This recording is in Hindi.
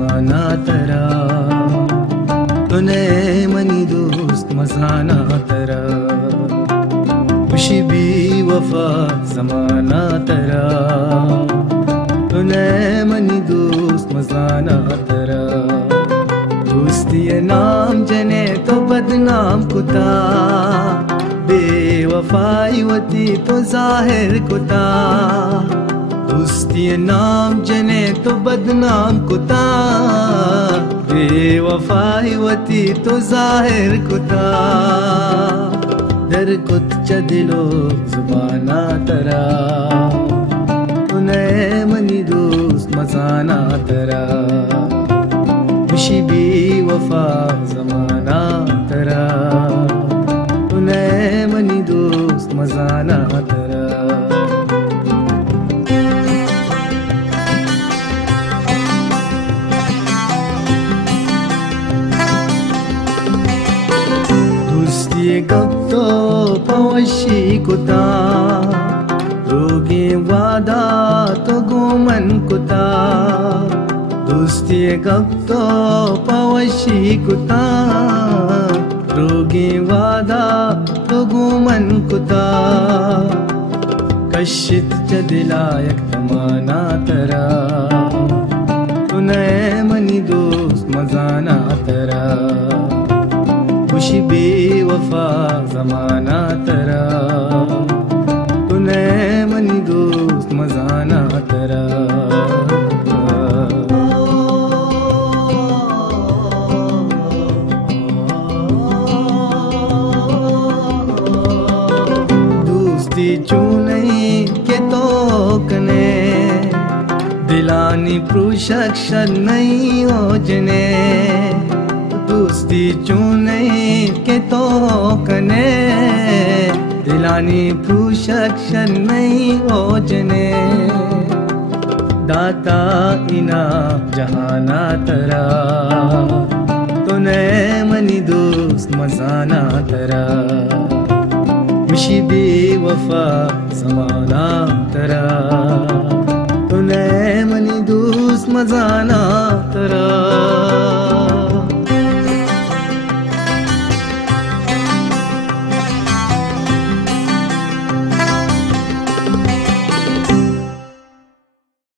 जमाना तरा, तूने मनी दोस्त मजाना तरा, खुशी भी वफा जमाना तरा, तूने मनी दोस्त मजाना तरा। दोस्ती नाम जने तो बदनाम कुता, बेवफाई वती तो जाहिर कुता। दोस्ती नाम जने तो बदनाम कुता, बेवफाई वती तो जाहिर कुता। दर कुत चदिलो जुबाना तरा, तूने मनी दोस्त मजाना तरा, खुशी भी वफा जमाना तरा, तूने मनी दोस्त मजाना तरा। दोस्ती कब तो पवशी कुता, रोगे वादा तो गोमन कुता। दोस्ती कब तो पवशी कुता, रोगे वादा तो गोमन कुता। कशित चदिलायक तमाना तरा, तूने मनी दोस्त मजाना तरा, खुशी बेवफा जमाना तरा, तूने मनी दोस्त मजाना तरा। दोस्ती चूनई के तो कने, दिलानी प्रुशक्षर नहीं हो जने। दोस्ती चूने के तो कने, दिलानी प्रुशक्षर नहीं हो जने। दाता इना जहाना तरा, तूने मनी दोस्त मजाना तरा, खुशी बेवफा जमाना तरा, तूने मनी दोस्त मजाना तरा।